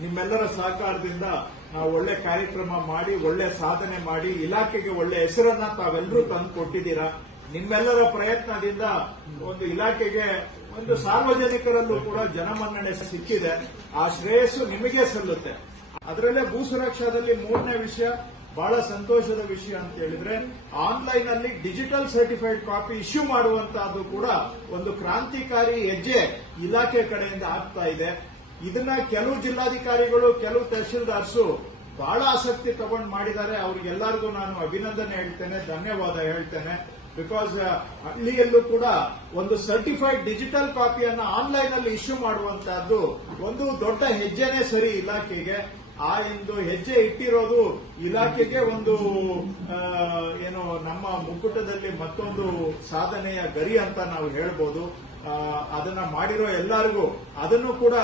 ನಿಮ್ಮೆಲ್ಲರ ಸಹಕಾರದಿಂದ ನಾವು ಒಳ್ಳೆ ಕಾರ್ಯಕ್ರಮ ಮಾಡಿ ಒಳ್ಳೆ ಸಾಧನೆ ಮಾಡಿ ಇಲಾಖೆಗೆ ಒಳ್ಳೆ ಹೆಸರನ್ನ ತಾವೆಲ್ಲರೂ ತಂದು ಕೊಟ್ಟಿದ್ದೀರಾ. ನಿಮ್ಮೆಲ್ಲರ ಪ್ರಯತ್ನದಿಂದ ಒಂದು ಇಲಾಖೆಗೆ ಒಂದು ಸಾರ್ವಜನಿಕರಲ್ಲೂ ಕೂಡ ಜನಮನ್ನಣೆ ಸಿಕ್ಕಿದೆ. ಆ ಶ್ರೇಯಸ್ಸು ನಿಮಗೆ ಸಲ್ಲುತ್ತೆ. ಅದರಲ್ಲೇ ಭೂ ಸುರಕ್ಷಾದಲ್ಲಿ ಮೂರನೇ ವಿಷಯ ಬಹಳ ಸಂತೋಷದ ವಿಷಯ ಅಂತ ಹೇಳಿದ್ರೆ ಆನ್ಲೈನ್ ಅಲ್ಲಿ ಡಿಜಿಟಲ್ ಸರ್ಟಿಫೈಡ್ ಕಾಪಿ ಇಶ್ಯೂ ಮಾಡುವಂತಹದ್ದು ಕೂಡ ಒಂದು ಕ್ರಾಂತಿಕಾರಿ ಹೆಜ್ಜೆ ಇಲಾಖೆ ಕಡೆಯಿಂದ ಆಗ್ತಾ ಇದೆ. ಇದನ್ನ ಕೆಲವು ಜಿಲ್ಲಾಧಿಕಾರಿಗಳು ಕೆಲವು ತಹಶೀಲ್ದಾರ್ಸು ಬಹಳ ಆಸಕ್ತಿ ತಗೊಂಡು ಮಾಡಿದ್ದಾರೆ. ಅವ್ರಿಗೆಲ್ಲರಿಗೂ ನಾನು ಅಭಿನಂದನೆ ಹೇಳ್ತೇನೆ, ಧನ್ಯವಾದ ಹೇಳ್ತೇನೆ. ಬಿಕಾಸ್ ಹಳ್ಳಿಯಲ್ಲೂ ಕೂಡ ಒಂದು ಸರ್ಟಿಫೈಡ್ ಡಿಜಿಟಲ್ ಕಾಪಿಯನ್ನ ಆನ್ಲೈನ್ ಅಲ್ಲಿ ಇಶ್ಯೂ ಮಾಡುವಂತಹದ್ದು ಒಂದು ದೊಡ್ಡ ಹೆಜ್ಜೆನೇ ಸರಿ ಇಲಾಖೆಗೆ. ಆ ಒಂದು ಹೆಜ್ಜೆ ಇಟ್ಟಿರೋದು ಇಲಾಖೆಗೆ ಒಂದು ಏನು ನಮ್ಮ ಮುಕ್ಕುಟದಲ್ಲಿ ಮತ್ತೊಂದು ಸಾಧನೆಯ ಗರಿ ಅಂತ ನಾವು ಹೇಳ್ಬೋದು. ಅದನ್ನ ಮಾಡಿರೋ ಎಲ್ಲರಿಗೂ ಅದನ್ನು ಕೂಡ